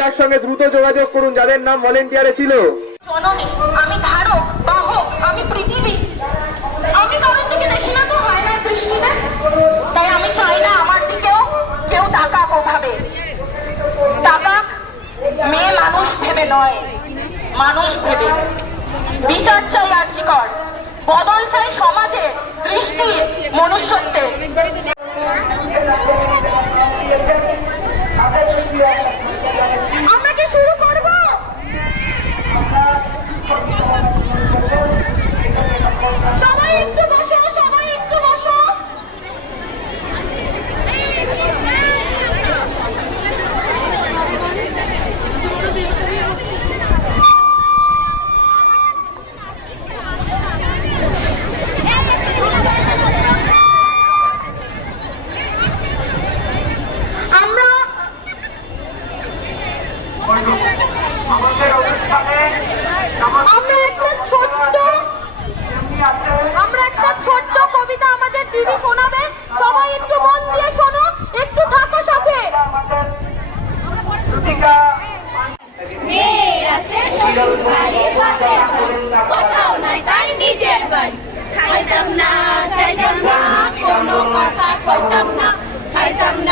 তার সঙ্গে দ্রুত যোগাযোগ করুন যাদের নাম ভলেন্টিয়ারে ছিল। আমি ধারক বাহক, আমি পৃথিবী, আমি কারোর দিকে দেখি না তো হয় না দৃষ্টিতে, তাই আমি চাই না আমার দিকেও কেউ তাকাক ওভাবে। তাকাক মেয়ে মানুষ ভেবে নয়, মানুষ ভেবে। বিচার চাই আর্যিকর, বদল চাই সমাজে, দৃষ্টির, মনুষ্যত্বের। আমরা কি শুরু করব? সবাই একটু বসো, সবাই একটু বসো। আমরা একটা ছোট্ট কবিতা আমাদের দিদি শোনাবে, সবাই একটু মন দিয়ে শোনো, একটু থাকো সাথে। মেয়ের আছে শ্বশুর বাড়ি, বাপের ঘর, কোথাও নাই তার নিজের বাড়ি। খাইতাম না, চাইতাম না, কোনো কথা কইতাম না, খাইতাম না,